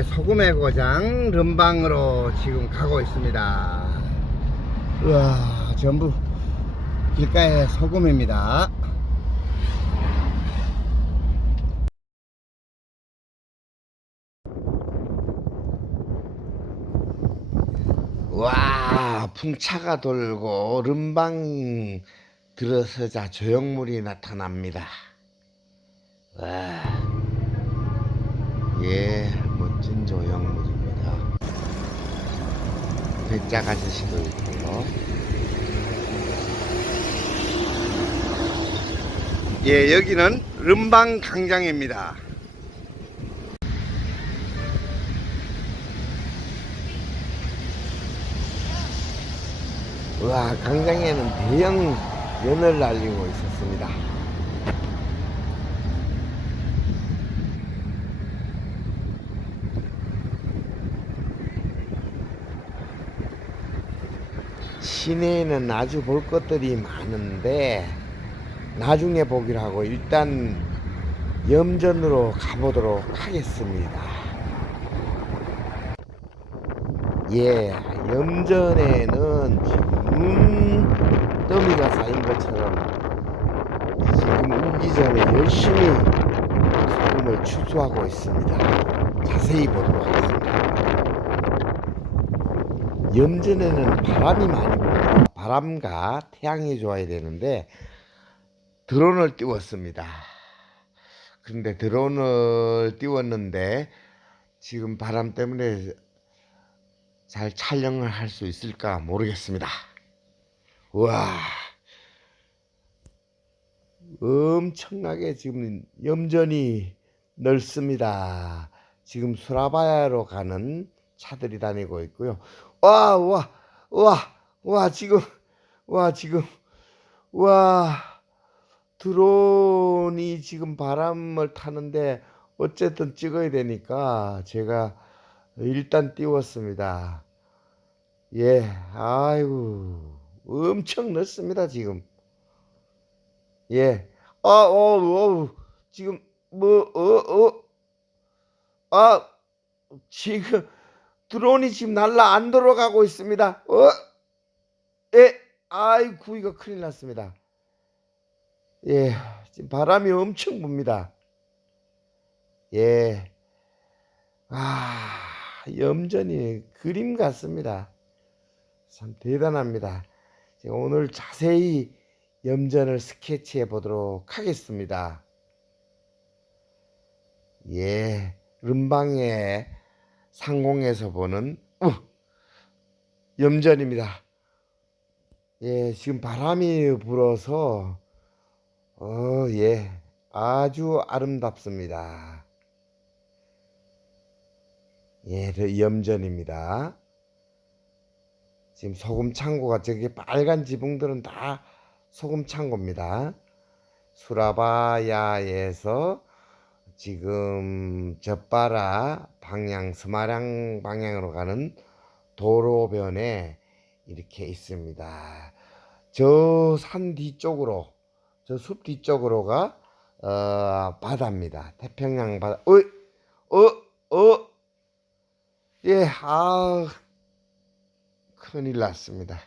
예, 소금의 고장 름방으로 지금 가고 있습니다. 우와, 전부 길가에 소금입니다. 와, 풍차가 돌고 름방 들어서자 조형물이 나타납니다. 와, 예, 멋진 조형물입니다. 백작 아저씨도 있고요. 예, 여기는 름방 강장입니다. 와, 강장에는 대형 연을 날리고 있었습니다. 시내에는 아주 볼 것들이 많은데 나중에 보기로 하고 일단 염전으로 가보도록 하겠습니다. 예, 염전에는 지금 눈더미가 쌓인 것처럼 지금 오기 전에 열심히 소금을 추수하고 있습니다. 자세히 보도록 하겠습니다. 염전에는 바람이 많이 붑니다. 바람과 태양이 좋아야 되는데 드론을 띄웠습니다. 그런데 드론을 띄웠는데 지금 바람 때문에 잘 촬영을 할 수 있을까 모르겠습니다. 우와, 엄청나게 지금 염전이 넓습니다. 지금 수라바야로 가는 차들이 다니고 있고요. 와, 드론이 지금 바람을 타는데 어쨌든 찍어야 되니까 제가 일단 띄웠습니다. 예, 아이고, 엄청 넓습니다, 지금. 예, 지금, 지금, 드론이 지금 날라 안 들어가고 있습니다. 예, 아이고, 이거 큰일 났습니다. 예, 지금 바람이 엄청 붑니다. 예, 염전이 그림 같습니다. 참 대단합니다. 제가 오늘 자세히 염전을 스케치해 보도록 하겠습니다. 예, 름방의 상공에서 보는 염전입니다. 예, 지금 바람이 불어서 예, 아주 아름답습니다. 예, 염전입니다. 지금 소금 창고가 저기 빨간 지붕들은 다 소금 창고입니다. 수라바야에서 지금 젖바라 방향, 스마량 방향으로 가는 도로변에 이렇게 있습니다. 저 산 뒤쪽으로, 저 숲 뒤쪽으로가 바다입니다. 태평양 바다. 예, 큰일 났습니다.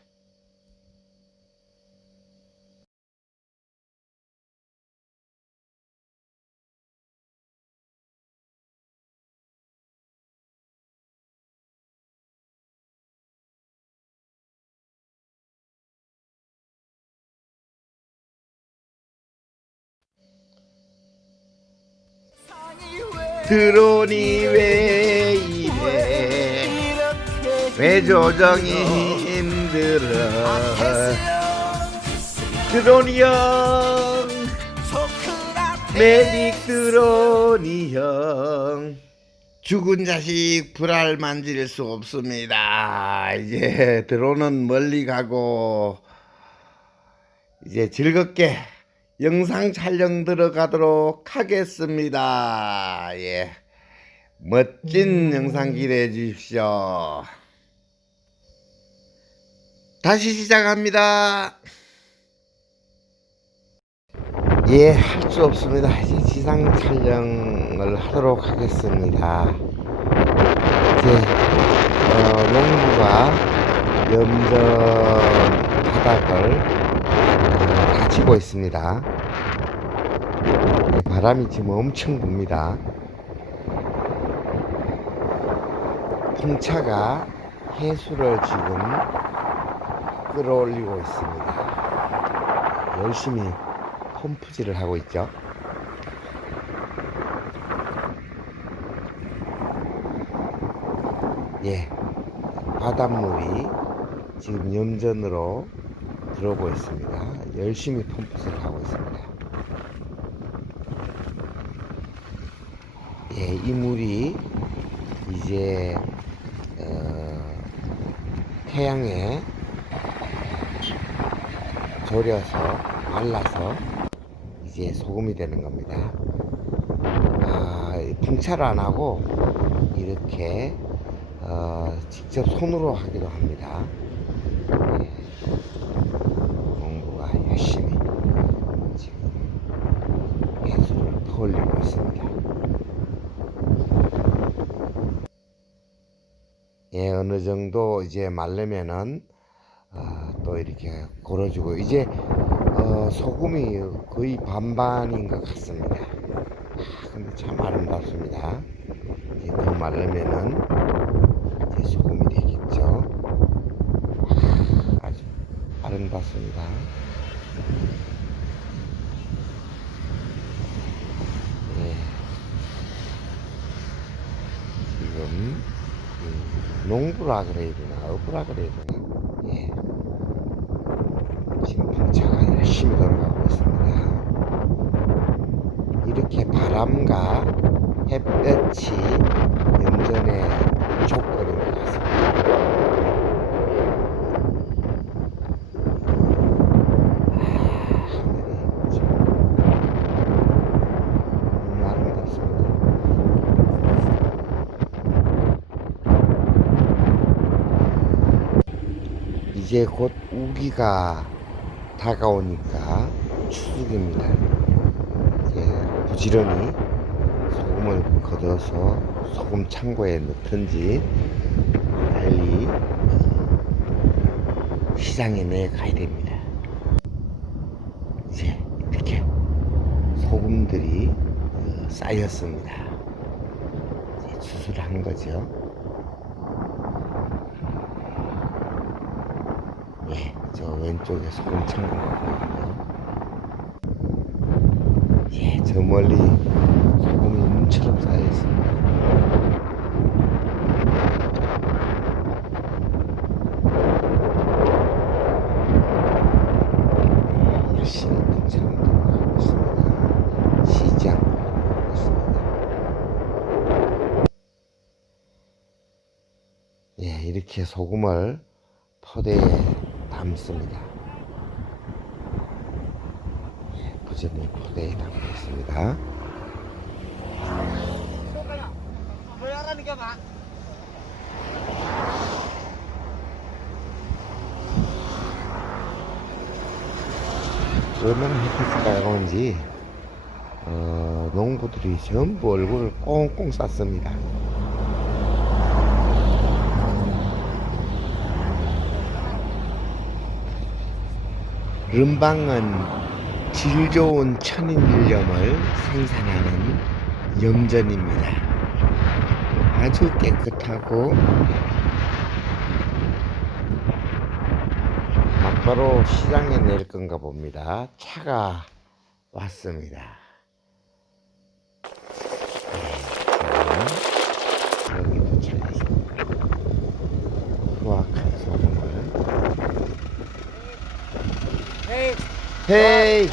드론이 왜 이래, 왜 조정이 힘들어. 드론이 형, 매직 드론이 형, 죽은 자식 불알 만질 수 없습니다. 이제 드론은 멀리 가고 이제 즐겁게 영상 촬영 들어가도록 하겠습니다. 예, 멋진 영상 기대해 주십시오. 다시 시작합니다. 예, 할 수 없습니다. 이제 지상 촬영을 하도록 하겠습니다. 이제 농부가 염전 바닥을 다치고 있습니다. 바람이 지금 엄청 붑니다. 풍차가 해수를 지금 끌어올리고 있습니다. 열심히 펌프질을 하고 있죠. 예, 바닷물이 지금 염전으로 들어오고 있습니다. 열심히 펌프질을 하고 있습니다. 예, 이 물이 이제 태양에 졸여서 말라서 이제 소금이 되는 겁니다. 풍차를 안 하고 이렇게 직접 손으로 하기도 합니다. 예, 농부가 열심히 지금 해수를 퍼올리고 있습니다. 예, 어느 정도 이제 마르면은 또 이렇게 걸어주고 이제 소금이 거의 반반인 것 같습니다. 근데 참 아름답습니다. 이제 더 마르면은 이제 소금이 되겠죠. 아주 아름답습니다. 예, 지금 농부라 그래야 되나 어부라 그래야 되나. 예, 지금 풍차가 열심히 돌아가고 있습니다. 이렇게 바람과 햇볕이 염전의 조건인 것 같습니다. 하늘이 너무 아름답습니다. 이제 곧 우기가 다가오니까 추석입니다. 이제 부지런히 소금을 걷어서 소금 창고에 넣든지 빨리 시장에 내 가야 됩니다. 이제 이렇게 소금들이 쌓였습니다. 이제 추수를 한 거죠. 예, 저 왼쪽에 소금 창고가 보이고요. 예, 저 멀리 소금이 눈처럼 쌓여 있습니다. 예, 열심히 풍차를 돌아가고 있습니다. 시장 있습니다. 예, 이렇게 소금을 포대에 담습니다. 예, 부지런히 포대에 담고 있습니다. 얼마나 햇빛이 따가운지 농부들이 전부 얼굴을 꽁꽁 쌌습니다. 른방은 질 좋은 천인일염을 생산하는 염전입니다. 아주 깨끗하고 막바로 시장에 낼 건가 봅니다. 차가 왔습니다. 네, 여기 도착했습니다. 수확한 소금을. 헤이.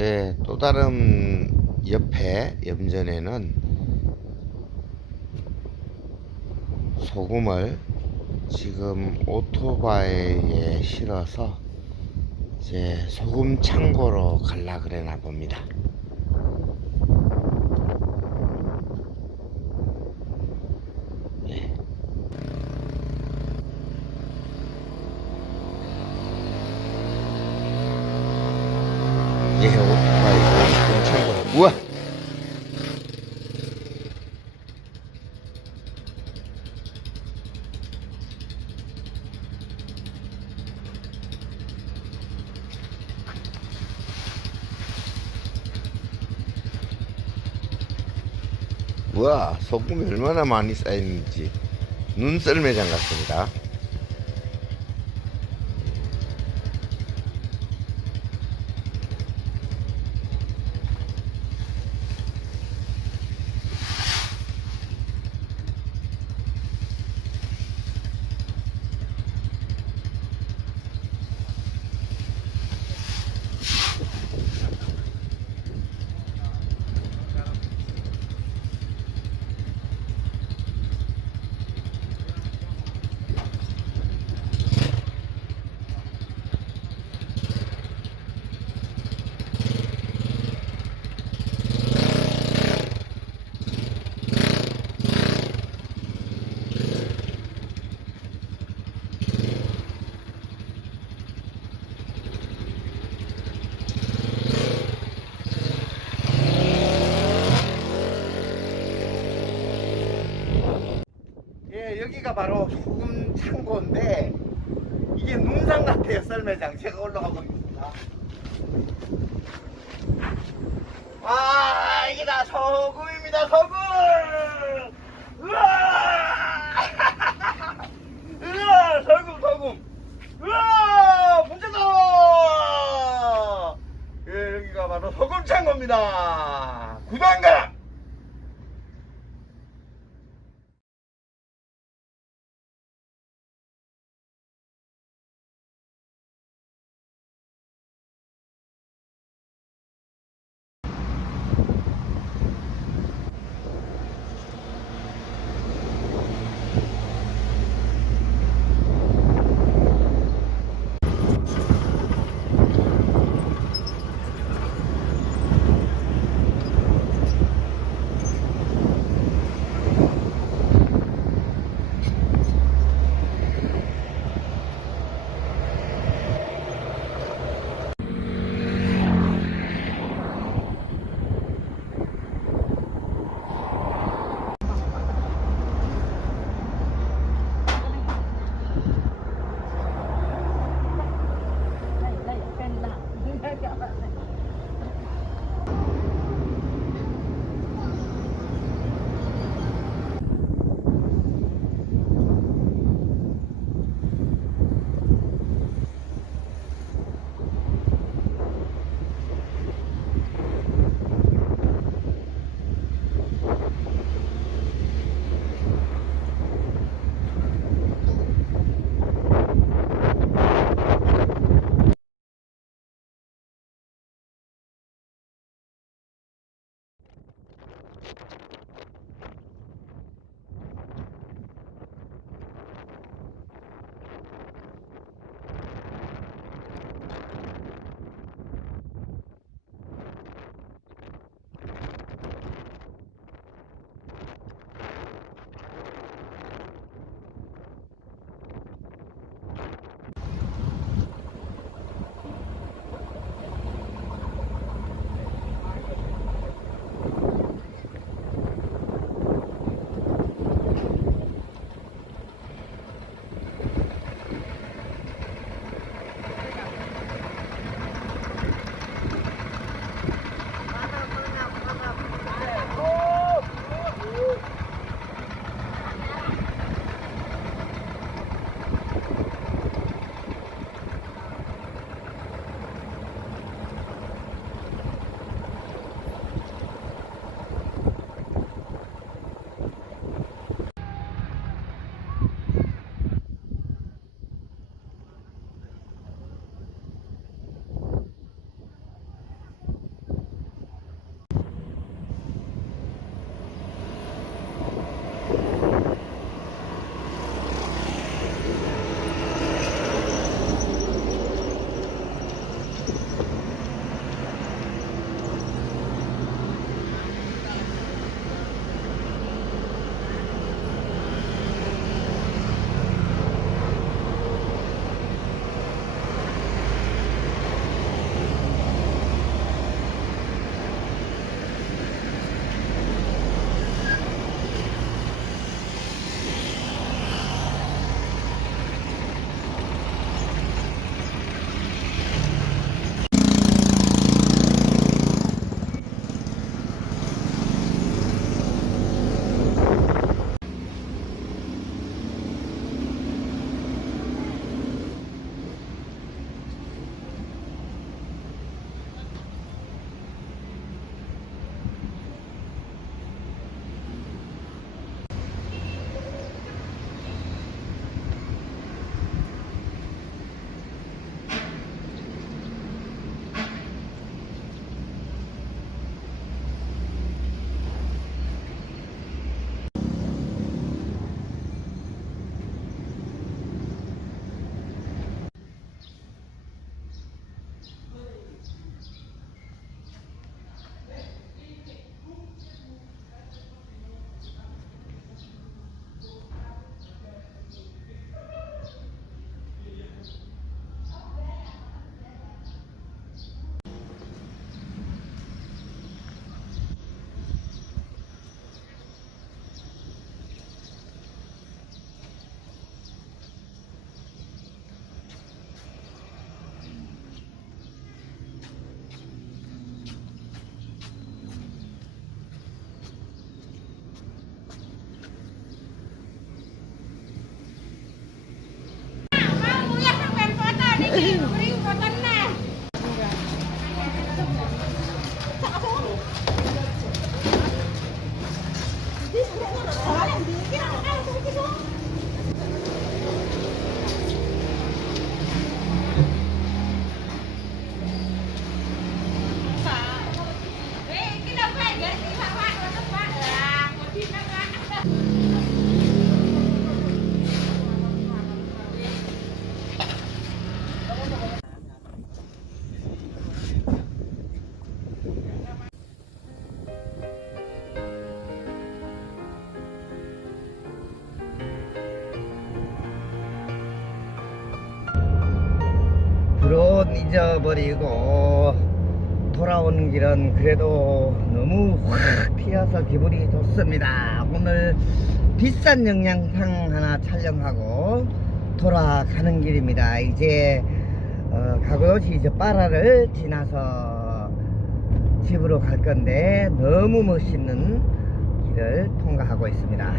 예, 또 다른 옆에 염전에는 소금을 지금 오토바이에 실어서 이제 소금 창고로 갈라 그래나 봅니다. 예. 예, 오토바이 소금 창고. 우와! 우와, 소금이 얼마나 많이 쌓였는지 눈썰매장 같습니다. 예, 여기가 바로 소금 창고인데 이게 눈산 같아요. 썰매장 제가 올라가고 있습니다. 아, 이게 다 소금입니다. 소금. 우와. 우와, 소금. 우와, 문제다. 예, 여기가 바로 소금 창고입니다. 구단가. 드론 잊어버리고 돌아오는 길은 그래도 너무 확 튀어서 기분이 좋습니다. 오늘 비싼 영양상 하나 촬영하고 돌아가는 길입니다. 이제 가고요시 저 빠라를 지나서 집으로 갈 건데 너무 멋있는 길을 통과하고 있습니다.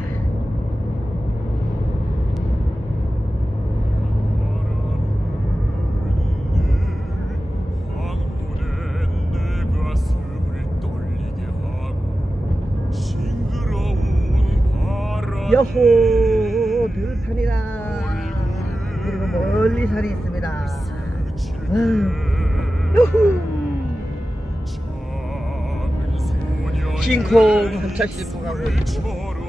여호 들판이다. 그리고 멀리 산이 있습니다. 여호 킹콩 한차 싣고 가고 있고